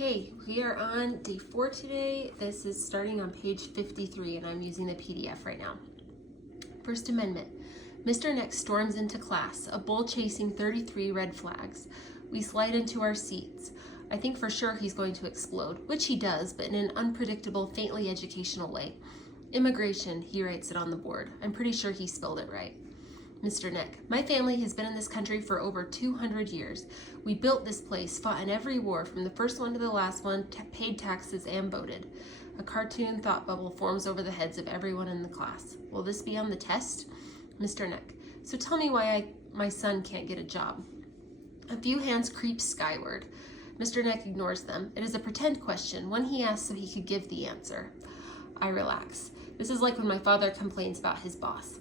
Okay, we are on day 4 today. This is starting on page 53 and I'm using the PDF right now. First Amendment. Mr. Neck storms into class, a bull chasing 33 red flags. We slide into our seats. I think for sure he's going to explode, which he does, but in an unpredictable, faintly educational way. Immigration, he writes it on the board. I'm pretty sure he spelled it right. Mr. Neck, my family has been in this country for over 200 years. We built this place, fought in every war, from the first one to the last one, paid taxes, and voted. A cartoon thought bubble forms over the heads of everyone in the class. Will this be on the test? Mr. Neck, so tell me why my son can't get a job. A few hands creep skyward. Mr. Neck ignores them. It is a pretend question, one he asks so he could give the answer. I relax. This is like when my father complains about his boss.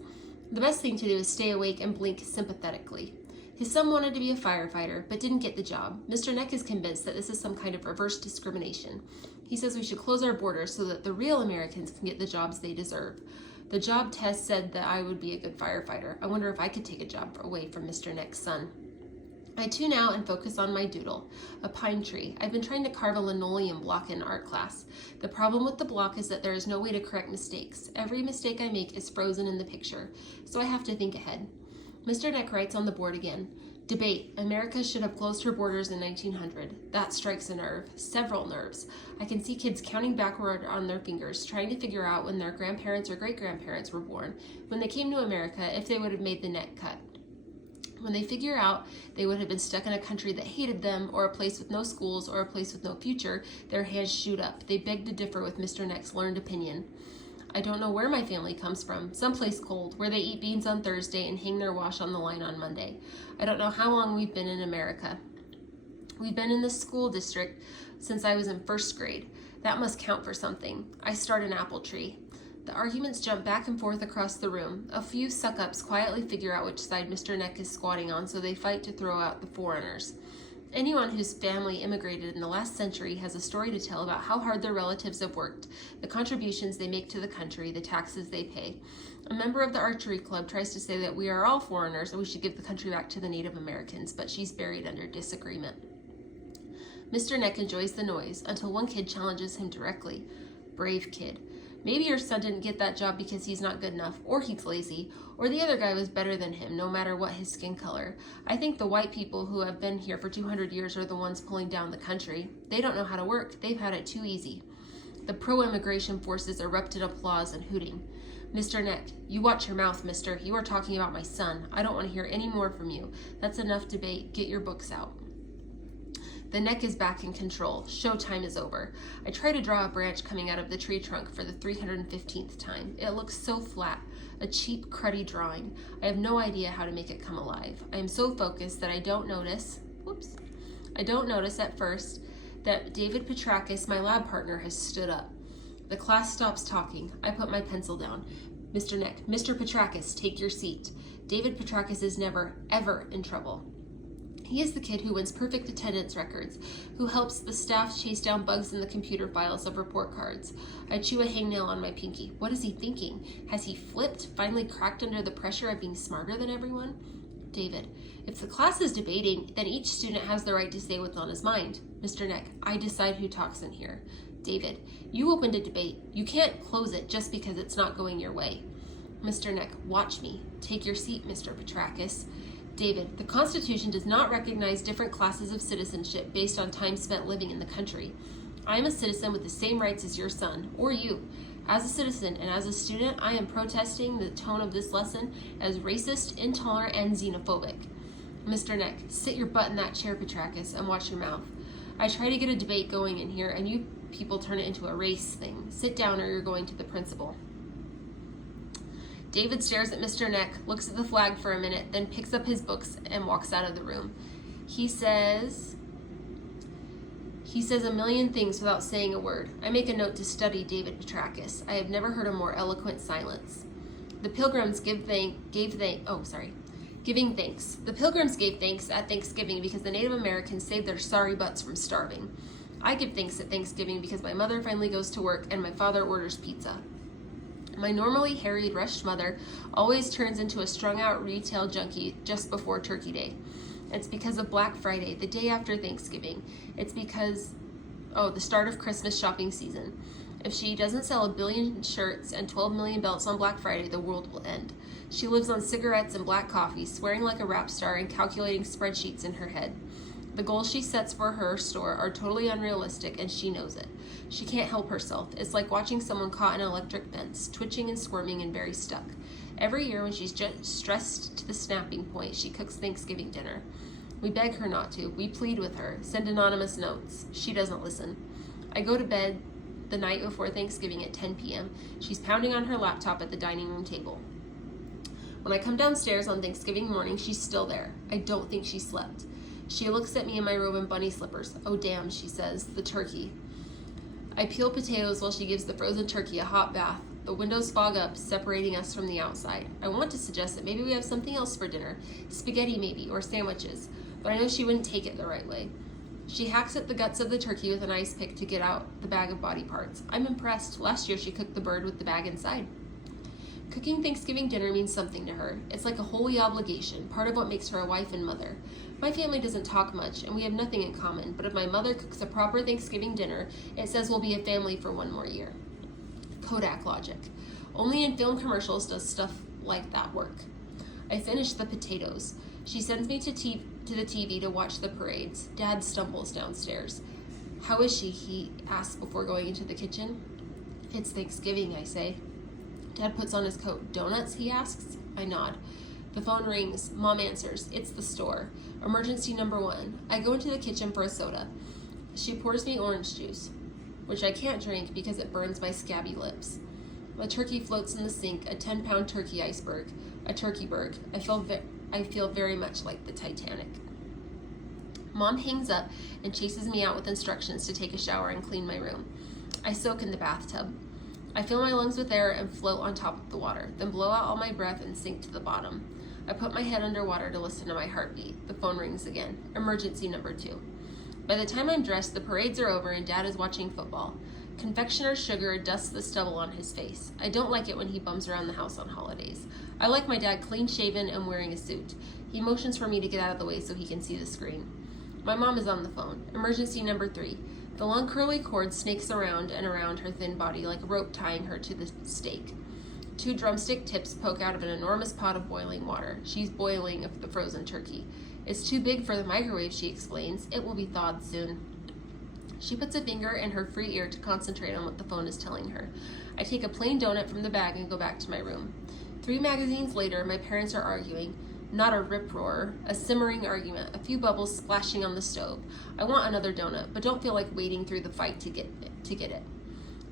The best thing to do is stay awake and blink sympathetically. His son wanted to be a firefighter, but didn't get the job. Mr. Neck is convinced that this is some kind of reverse discrimination. He says we should close our borders so that the real Americans can get the jobs they deserve. The job test said that I would be a good firefighter. I wonder if I could take a job away from Mr. Neck's son. I tune out and focus on my doodle, a pine tree. I've been trying to carve a linoleum block in art class. The problem with the block is that there is no way to correct mistakes. Every mistake I make is frozen in the picture, so I have to think ahead. Mr. Neck writes on the board again. Debate. America should have closed her borders in 1900. That strikes a nerve. Several nerves. I can see kids counting backward on their fingers, trying to figure out when their grandparents or great-grandparents were born, when they came to America, if they would have made the neck cut. When they figure out they would have been stuck in a country that hated them, or a place with no schools, or a place with no future, their hands shoot up. They beg to differ with Mr. Neck's learned opinion. I don't know where my family comes from, someplace cold, where they eat beans on Thursday and hang their wash on the line on Monday. I don't know how long we've been in America. We've been in this school district since I was in first grade. That must count for something. I start an apple tree. The arguments jump back and forth across the room. A few suck-ups quietly figure out which side Mr. Neck is squatting on, so they fight to throw out the foreigners. Anyone whose family immigrated in the last century has a story to tell about how hard their relatives have worked, the contributions they make to the country, the taxes they pay. A member of the archery club tries to say that we are all foreigners and we should give the country back to the Native Americans, but she's buried under disagreement. Mr. Neck enjoys the noise until one kid challenges him directly. Brave kid. Maybe your son didn't get that job because he's not good enough, or he's lazy, or the other guy was better than him, no matter what his skin color. I think the white people who have been here for 200 years are the ones pulling down the country. They don't know how to work. They've had it too easy. The pro-immigration forces erupted applause and hooting. Mr. Neck, you watch your mouth, mister. You are talking about my son. I don't want to hear any more from you. That's enough debate. Get your books out. The Neck is back in control. Showtime is over. I try to draw a branch coming out of the tree trunk for the 315th time. It looks so flat, a cheap, cruddy drawing. I have no idea how to make it come alive. I am so focused that I don't notice at first that David Petrakis, my lab partner, has stood up. The class stops talking. I put my pencil down. Mr. Neck, Mr. Petrakis, take your seat. David Petrakis is never, ever in trouble. He is the kid who wins perfect attendance records, who helps the staff chase down bugs in the computer files of report cards. I chew a hangnail on my pinky. What is he thinking? Has he flipped, finally cracked under the pressure of being smarter than everyone? David, if the class is debating, then each student has the right to say what's on his mind. Mr. Neck, I decide who talks in here. David, you opened a debate. You can't close it just because it's not going your way. Mr. Neck, watch me. Take your seat, Mr. Petrakis. David, the Constitution does not recognize different classes of citizenship based on time spent living in the country. I am a citizen with the same rights as your son, or you. As a citizen and as a student, I am protesting the tone of this lesson as racist, intolerant, and xenophobic. Mr. Neck, sit your butt in that chair, Petrakis, and watch your mouth. I try to get a debate going in here, and you people turn it into a race thing. Sit down or you're going to the principal. David stares at Mr. Neck, looks at the flag for a minute, then picks up his books and walks out of the room. He says a million things without saying a word. I make a note to study David Petrakis. I have never heard a more eloquent silence. The Pilgrims giving thanks. The Pilgrims gave thanks at Thanksgiving because the Native Americans saved their sorry butts from starving. I give thanks at Thanksgiving because my mother finally goes to work and my father orders pizza. My normally harried, rushed mother always turns into a strung-out retail junkie just before Turkey Day. It's because of Black Friday, the day after Thanksgiving. It's because Oh, the start of Christmas shopping season. If she doesn't sell 1 billion shirts and 12 million belts on Black Friday, the world will end. She lives on cigarettes and black coffee, swearing like a rap star and calculating spreadsheets in her head. The goals she sets for her store are totally unrealistic, and she knows it. She can't help herself. It's like watching someone caught in an electric fence, twitching and squirming and very stuck. Every year when she's just stressed to the snapping point, she cooks Thanksgiving dinner. We beg her not to. We plead with her, send anonymous notes. She doesn't listen. I go to bed the night before Thanksgiving at 10 p.m. She's pounding on her laptop at the dining room table. When I come downstairs on Thanksgiving morning, she's still there. I don't think she slept. She looks at me in my robe and bunny slippers. Oh damn, she says, the turkey. I peel potatoes while she gives the frozen turkey a hot bath. The windows fog up, separating us from the outside. I want to suggest that maybe we have something else for dinner. Spaghetti maybe, or sandwiches. But I know she wouldn't take it the right way. She hacks at the guts of the turkey with an ice pick to get out the bag of body parts. I'm impressed. Last year she cooked the bird with the bag inside. Cooking Thanksgiving dinner means something to her. It's like a holy obligation, part of what makes her a wife and mother. My family doesn't talk much, and we have nothing in common, but if my mother cooks a proper Thanksgiving dinner, it says we'll be a family for 1 more year. Kodak logic. Only in film commercials does stuff like that work. I finish the potatoes. She sends me to the TV to watch the parades. Dad stumbles downstairs. How is she? He asks before going into the kitchen. It's Thanksgiving, I say. Dad puts on his coat. Donuts, he asks. I nod. The phone rings. Mom answers. It's the store. Emergency number 1. I go into the kitchen for a soda. She pours me orange juice, which I can't drink because it burns my scabby lips. The turkey floats in the sink, a 10-pound turkey iceberg, a turkey berg. I feel very much like the Titanic. Mom hangs up and chases me out with instructions to take a shower and clean my room. I soak in the bathtub. I fill my lungs with air and float on top of the water, then blow out all my breath and sink to the bottom. I put my head underwater to listen to my heartbeat. The phone rings again. Emergency number 2. By the time I'm dressed, the parades are over and Dad is watching football. Confectioner Sugar dusts the stubble on his face. I don't like it when he bums around the house on holidays. I like my dad clean-shaven and wearing a suit. He motions for me to get out of the way so he can see the screen. My mom is on the phone. Emergency number 3. The long curly cord snakes around and around her thin body like a rope tying her to the stake. 2 drumstick tips poke out of an enormous pot of boiling water. She's boiling the frozen turkey. It's too big for the microwave, she explains. It will be thawed soon. She puts a finger in her free ear to concentrate on what the phone is telling her. I take a plain donut from the bag and go back to my room. 3 magazines later, my parents are arguing. Not a rip-roar, a simmering argument, a few bubbles splashing on the stove. I want another donut, but don't feel like wading through the fight to get it.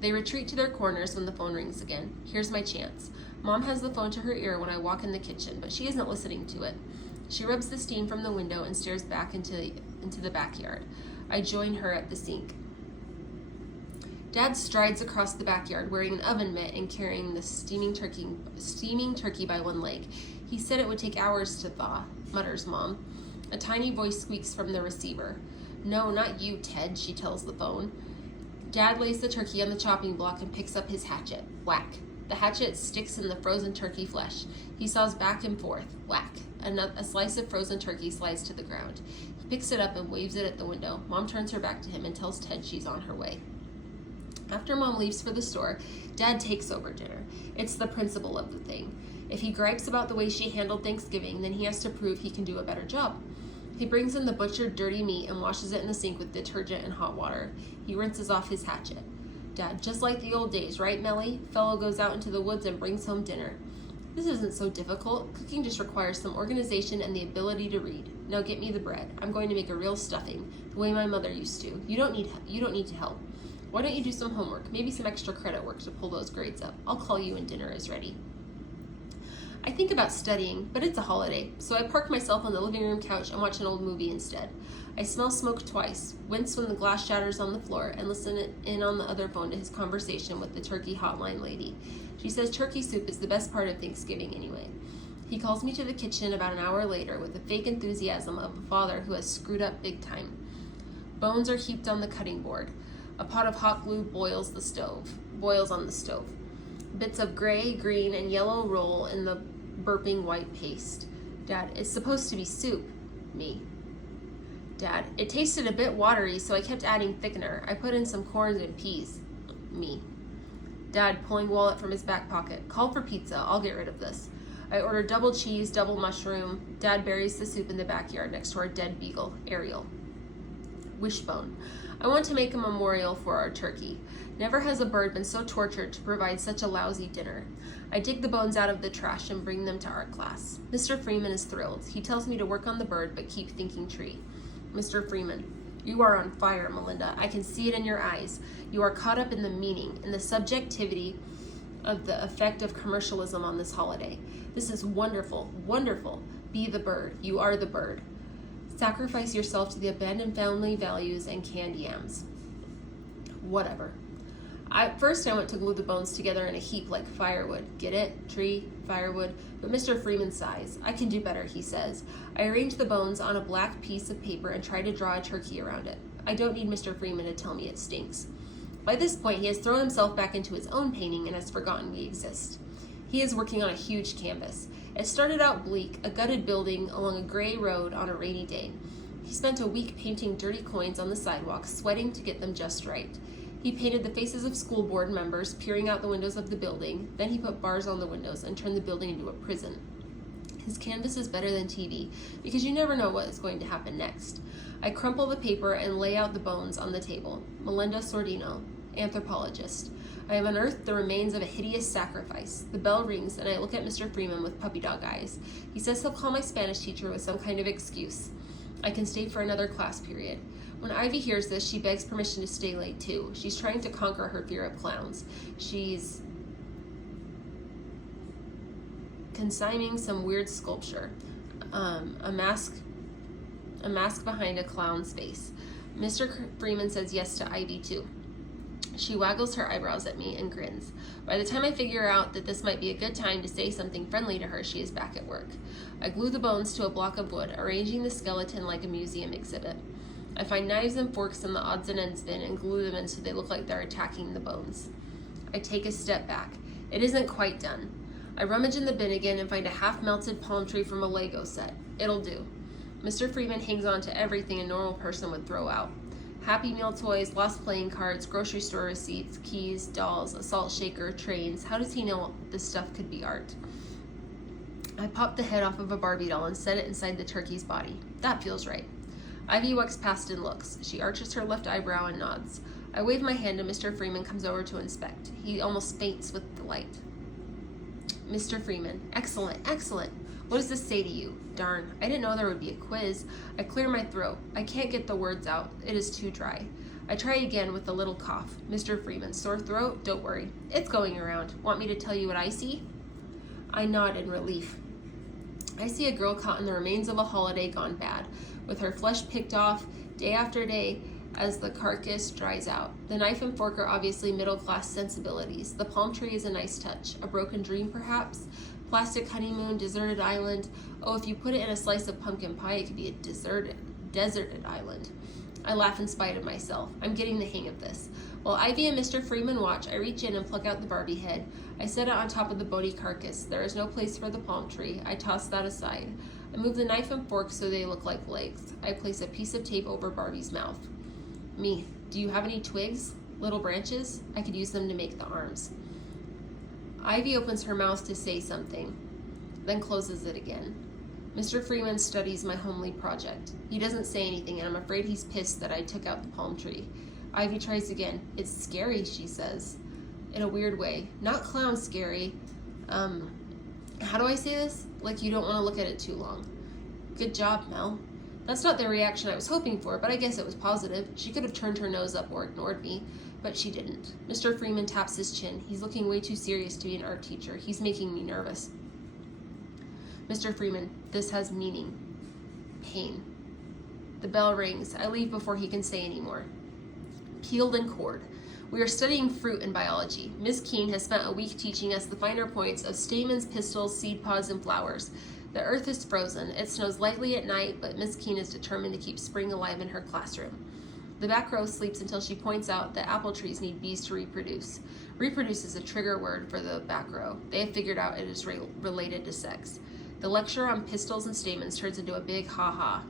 They retreat to their corners when the phone rings again. Here's my chance. Mom has the phone to her ear when I walk in the kitchen, but she isn't listening to it. She rubs the steam from the window and stares back into the backyard. I join her at the sink. Dad strides across the backyard wearing an oven mitt and carrying the steaming turkey by one leg. He said it would take hours to thaw, mutters Mom. A tiny voice squeaks from the receiver. No, not you, Ted, she tells the phone. Dad lays the turkey on the chopping block and picks up his hatchet. Whack. The hatchet sticks in the frozen turkey flesh. He saws back and forth. Whack. A slice of frozen turkey slides to the ground. He picks it up and waves it at the window. Mom turns her back to him and tells Ted she's on her way. After Mom leaves for the store, Dad takes over dinner. It's the principle of the thing. If he gripes about the way she handled Thanksgiving, then he has to prove he can do a better job. He brings in the butchered dirty meat and washes it in the sink with detergent and hot water. He rinses off his hatchet. Dad, just like the old days, right, Melly? Fellow goes out into the woods and brings home dinner. This isn't so difficult. Cooking just requires some organization and the ability to read. Now get me the bread. I'm going to make a real stuffing, the way my mother used to. You don't need to help. Why don't you do some homework, maybe some extra credit work to pull those grades up? I'll call you when dinner is ready. I think about studying, but it's a holiday, so I park myself on the living room couch and watch an old movie instead. I smell smoke twice, wince when the glass shatters on the floor, and listen in on the other phone to his conversation with the turkey hotline lady. She says turkey soup is the best part of Thanksgiving anyway. He calls me to the kitchen about an hour later with the fake enthusiasm of a father who has screwed up big time. Bones are heaped on the cutting board. A pot of hot glue boils on the stove. Bits of gray, green, and yellow roll in the burping white paste. Dad, it's supposed to be soup. Me. Dad, it tasted a bit watery, so I kept adding thickener. I put in some corn and peas. Me. Dad, pulling wallet from his back pocket. Call for pizza. I'll get rid of this. I ordered double cheese, double mushroom. Dad buries the soup in the backyard next to our dead beagle, Ariel. Wishbone. I want to make a memorial for our turkey. Never has a bird been so tortured to provide such a lousy dinner. I dig the bones out of the trash and bring them to art class. Mr. Freeman is thrilled. He tells me to work on the bird, but keep thinking tree. Mr. Freeman. You are on fire, Melinda. I can see it in your eyes. You are caught up in the meaning, in the subjectivity of the effect of commercialism on this holiday. This is wonderful, wonderful. Be the bird. You are the bird. Sacrifice yourself to the abandoned family values and canned yams. Whatever. First I went to glue the bones together in a heap like firewood. Get it? Tree, firewood. But Mr. Freeman sighs. I can do better, he says. I arrange the bones on a black piece of paper and try to draw a turkey around it. I don't need Mr. Freeman to tell me it stinks. By this point, he has thrown himself back into his own painting and has forgotten we exist. He is working on a huge canvas. It started out bleak, a gutted building along a gray road on a rainy day. He spent a week painting dirty coins on the sidewalk, sweating to get them just right. He painted the faces of school board members peering out the windows of the building. Then he put bars on the windows and turned the building into a prison. His canvas is better than TV because you never know what is going to happen next. I crumple the paper and lay out the bones on the table. Melinda Sordino, anthropologist. I have unearthed the remains of a hideous sacrifice. The bell rings and I look at Mr. Freeman with puppy dog eyes. He says he'll call my Spanish teacher with some kind of excuse. I can stay for another class period. When Ivy hears this, she begs permission to stay late too. She's trying to conquer her fear of clowns. She's consigning some weird sculpture, a mask behind a clown's face. Mr. Freeman says yes to Ivy too. She waggles her eyebrows at me and grins. By the time I figure out that this might be a good time to say something friendly to her, she is back at work. I glue the bones to a block of wood, arranging the skeleton like a museum exhibit. I find knives and forks in the odds and ends bin and glue them in so they look like they're attacking the bones. I take a step back. It isn't quite done. I rummage in the bin again and find a half-melted palm tree from a Lego set. It'll do. Mr. Freeman hangs on to everything a normal person would throw out. Happy Meal toys, lost playing cards, grocery store receipts, keys, dolls, a salt shaker, trains. How does he know this stuff could be art? I pop the head off of a Barbie doll and set it inside the turkey's body. That feels right. Ivy walks past and looks. She arches her left eyebrow and nods. I wave my hand and Mr. Freeman comes over to inspect. He almost faints with delight. Mr. Freeman, excellent, excellent. What does this say to you? Darn, I didn't know there would be a quiz. I clear my throat. I can't get the words out. It is too dry. I try again with a little cough. Mr. Freeman, sore throat? Don't worry. It's going around. Want me to tell you what I see? I nod in relief. I see a girl caught in the remains of a holiday gone bad, with her flesh picked off day after day as the carcass dries out. The knife and fork are obviously middle-class sensibilities. The palm tree is a nice touch. A broken dream, perhaps? Plastic honeymoon, deserted island. Oh, if you put it in a slice of pumpkin pie, it could be a deserted island. I laugh in spite of myself. I'm getting the hang of this. While Ivy and Mr. Freeman watch, I reach in and pluck out the Barbie head. I set it on top of the bony carcass. There is no place for the palm tree. I toss that aside. I move the knife and fork so they look like legs. I place a piece of tape over Barbie's mouth. Me, do you have any twigs? Little branches? I could use them to make the arms. Ivy opens her mouth to say something, then closes it again. Mr. Freeman studies my homely project. He doesn't say anything, and I'm afraid he's pissed that I took out the palm tree. Ivy tries again. It's scary, she says, in a weird way. Not clown scary. How do I say this? Like you don't want to look at it too long. Good job, Mel. That's not the reaction I was hoping for, but I guess it was positive. She could have turned her nose up or ignored me, but she didn't. Mr. Freeman taps his chin. He's looking way too serious to be an art teacher. He's making me nervous. Mr. Freeman, this has meaning. Pain. The bell rings. I leave before he can say any more. Peeled and cored. We are studying fruit in biology. Ms. Keene has spent a week teaching us the finer points of stamens, pistils, seed pods, and flowers. The earth is frozen. It snows lightly at night, but Ms. Keene is determined to keep spring alive in her classroom. The back row sleeps until she points out that apple trees need bees to reproduce. Reproduce is a trigger word for the back row. They have figured out it is related to sex. The lecture on pistils and stamens turns into a big ha-ha.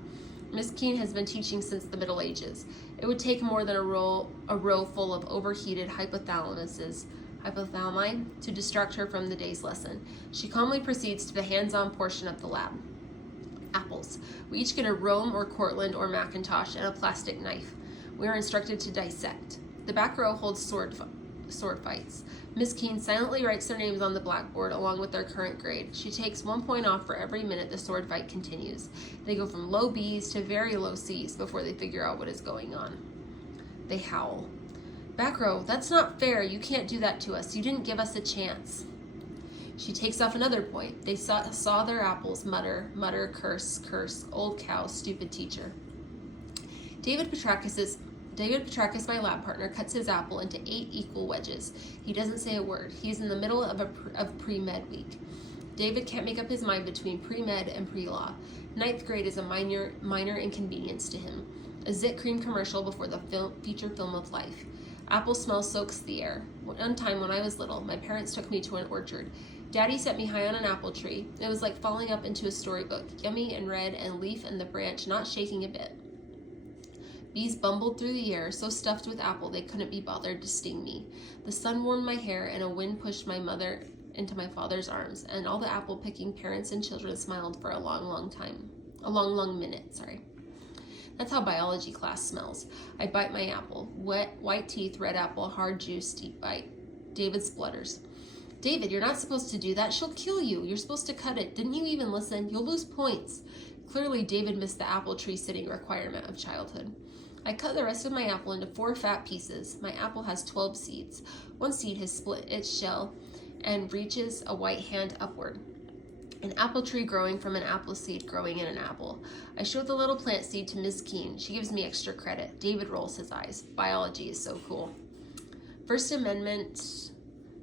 Miss Keene has been teaching since the Middle Ages. It would take more than a row full of overheated hypothalami to distract her from the day's lesson. She calmly proceeds to the hands-on portion of the lab. Apples. We each get a Rome or Cortland or Macintosh and a plastic knife. We are instructed to dissect. The back row holds sword fights. Miss Keene silently writes their names on the blackboard along with their current grade. She takes 1 point off for every minute the sword fight continues. They go from low B's to very low C's before they figure out what is going on. They howl. Back row, that's not fair. You can't do that to us. You didn't give us a chance. She takes off another point. They saw their apples, mutter, curse, old cow, stupid teacher. David Petrakis, my lab partner, cuts his apple into 8 equal wedges. He doesn't say a word. He's in the middle of pre-med week. David can't make up his mind between pre-med and pre-law. 9th grade is a minor inconvenience to him. A Zit Cream commercial before the feature film of life. Apple smell soaks the air. One time when I was little, my parents took me to an orchard. Daddy set me high on an apple tree. It was like falling up into a storybook, yummy and red and leaf and the branch not shaking a bit. Bees bumbled through the air, so stuffed with apple they couldn't be bothered to sting me. The sun warmed my hair and a wind pushed my mother into my father's arms, and all the apple-picking parents and children smiled for a long minute. That's how biology class smells. I bite my apple. Wet, white teeth, red apple, hard juice, deep bite. David splutters. David, you're not supposed to do that. She'll kill you. You're supposed to cut it. Didn't you even listen? You'll lose points. Clearly, David missed the apple tree sitting requirement of childhood. I cut the rest of my apple into 4 fat pieces. My apple has 12 seeds. 1 seed has split its shell and reaches a white hand upward. An apple tree growing from an apple seed growing in an apple. I show the little plant seed to Miss Keene. She gives me extra credit. David rolls his eyes. Biology is so cool. First Amendment,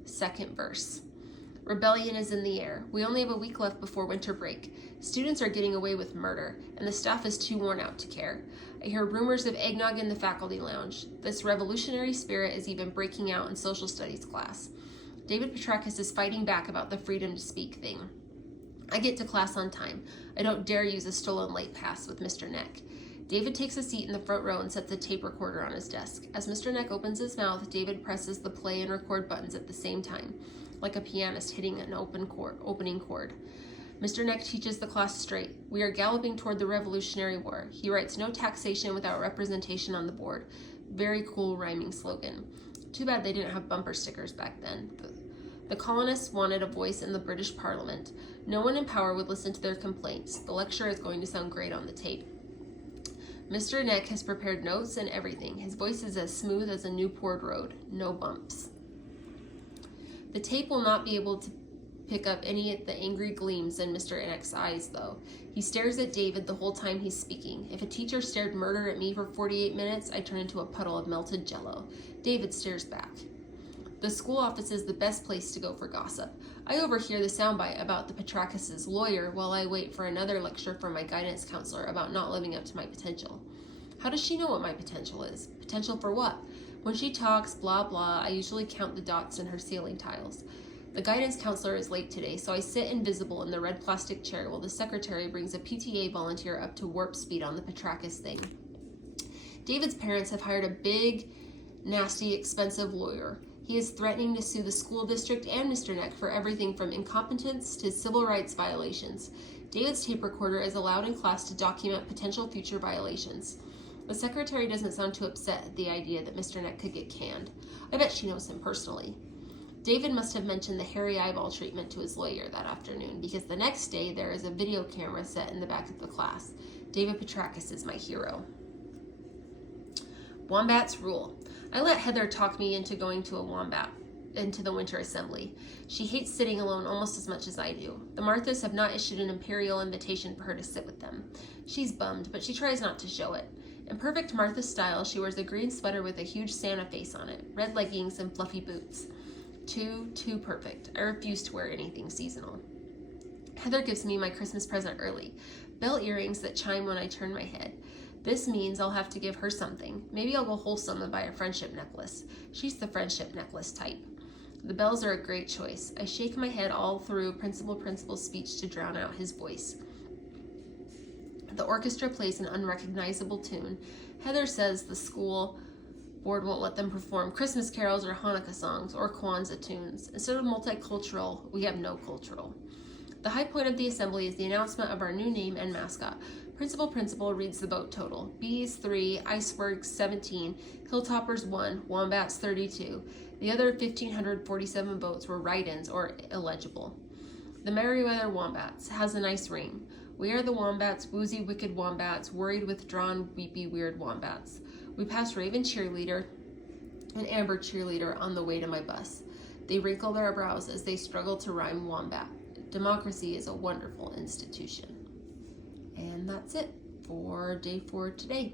2nd verse. Rebellion is in the air. We only have a week left before winter break. Students are getting away with murder, and the staff is too worn out to care. I hear rumors of eggnog in the faculty lounge. This revolutionary spirit is even breaking out in social studies class. David Petrakis is fighting back about the freedom to speak thing. I get to class on time. I don't dare use a stolen late pass with Mr. Neck. David takes a seat in the front row and sets a tape recorder on his desk. As Mr. Neck opens his mouth, David presses the play and record buttons at the same time, like a pianist hitting an opening chord. Mr. Neck teaches the class straight. We are galloping toward the Revolutionary War. He writes no taxation without representation on the board. Very cool rhyming slogan. Too bad they didn't have bumper stickers back then. The colonists wanted a voice in the British Parliament. No one in power would listen to their complaints. The lecture is going to sound great on the tape. Mr. Neck has prepared notes and everything. His voice is as smooth as a new poured road. No bumps. The tape will not be able to pick up any of the angry gleams in Mr. Neck's eyes, though. He stares at David the whole time he's speaking. If a teacher stared murder at me for 48 minutes, I turn into a puddle of melted jello. David stares back. The school office is the best place to go for gossip. I overhear the soundbite about the Petrakis' lawyer while I wait for another lecture from my guidance counselor about not living up to my potential. How does she know what my potential is? Potential for what? When she talks, blah, blah, I usually count the dots in her ceiling tiles. The guidance counselor is late today, so I sit invisible in the red plastic chair while the secretary brings a PTA volunteer up to warp speed on the Petrakis thing. David's parents have hired a big, nasty, expensive lawyer. He is threatening to sue the school district and Mr. Neck for everything from incompetence to civil rights violations. David's tape recorder is allowed in class to document potential future violations. The secretary doesn't sound too upset at the idea that Mr. Neck could get canned. I bet she knows him personally. David must have mentioned the hairy eyeball treatment to his lawyer that afternoon, because the next day there is a video camera set in the back of the class. David Petrakis is my hero. Wombats rule. I let Heather talk me into going to the winter assembly. She hates sitting alone almost as much as I do. The Marthas have not issued an imperial invitation for her to sit with them. She's bummed, but she tries not to show it. In perfect Martha style, she wears a green sweater with a huge Santa face on it, red leggings, and fluffy boots. Too perfect. I refuse to wear anything seasonal. Heather gives me my Christmas present early. Bell earrings that chime when I turn my head. This means I'll have to give her something. Maybe I'll go wholesome and buy a friendship necklace. She's the friendship necklace type. The bells are a great choice. I shake my head all through Principal's speech to drown out his voice. The orchestra plays an unrecognizable tune. Heather says the school board won't let them perform Christmas carols or Hanukkah songs or Kwanzaa tunes. Instead of multicultural, we have no cultural. The high point of the assembly is the announcement of our new name and mascot. Principal reads the vote total. Bees 3, Icebergs 17, Hilltoppers 1, Wombats 32. The other 1,547 votes were write-ins or illegible. The Merriweather Wombats has a nice ring. We are the Wombats, woozy, wicked Wombats, worried, withdrawn, weepy, weird Wombats. We pass Raven Cheerleader and Amber Cheerleader on the way to my bus. They wrinkle their brows as they struggle to rhyme Wombat. Democracy is a wonderful institution. And that's it for day 4 today.